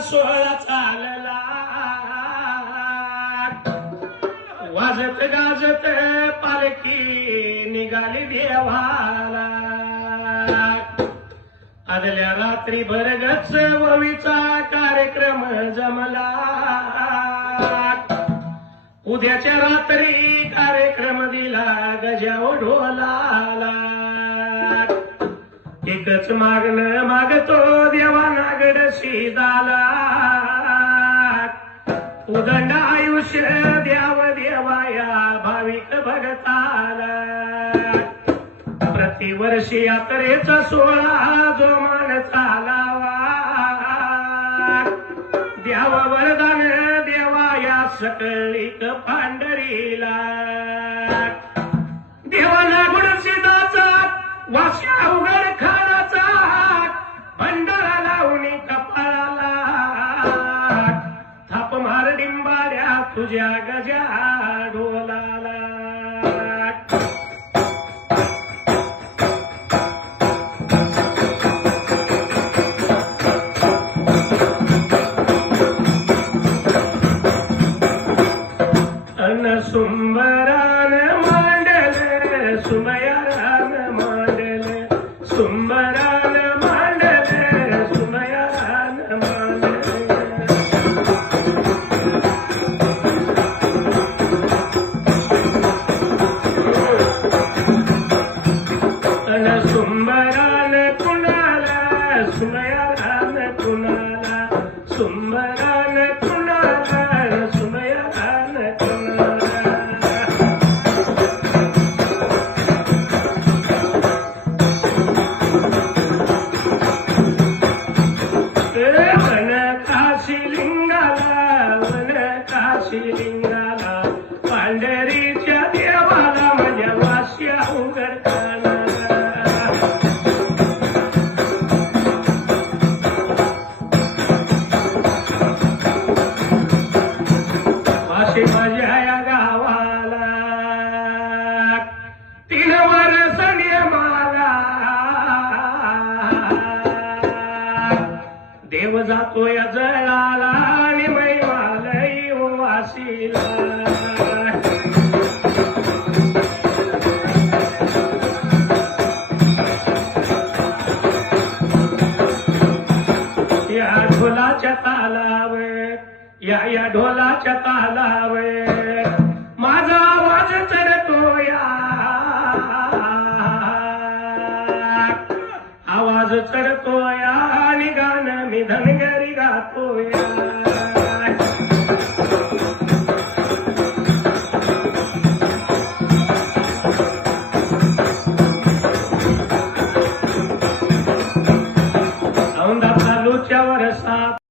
सोहळा चालला. वाजत गाजत पालखी निघाली देवाला. आदल्या रात्री भरगच ववीचा कार्यक्रम जमला. उद्याच्या रात्री कार्यक्रम दिला गजा ढोलाला एकच मागलं मागतो देवा देवानागड सीदाला उदंड आयुष्य द्याव देवाया भाविक भगताला. प्रतिवर्षी यात्रेचा सोळा जो मान चालावा द्याव वरदान देवाया सकळीक पांढरीला. देवा देवाला गुणसिदाचा वास्या उघड तुझ्या गजा ढोलाला अन सुंबरान सुमयारान कुणाला सुंबरान कुणाला सुमयारान कुणाला वन काशी लिंगाला वन काशी लिंगाला पांढरीच्या देवाला माझ्या वास्या उघडताना तीन वर्ष मला देव जातो या जळाला आणि मैवालय हो वाशीला या ढोलाच्या तालावर या या ढोलाच्या तालावर माझा నిధన గరిగా పోయా.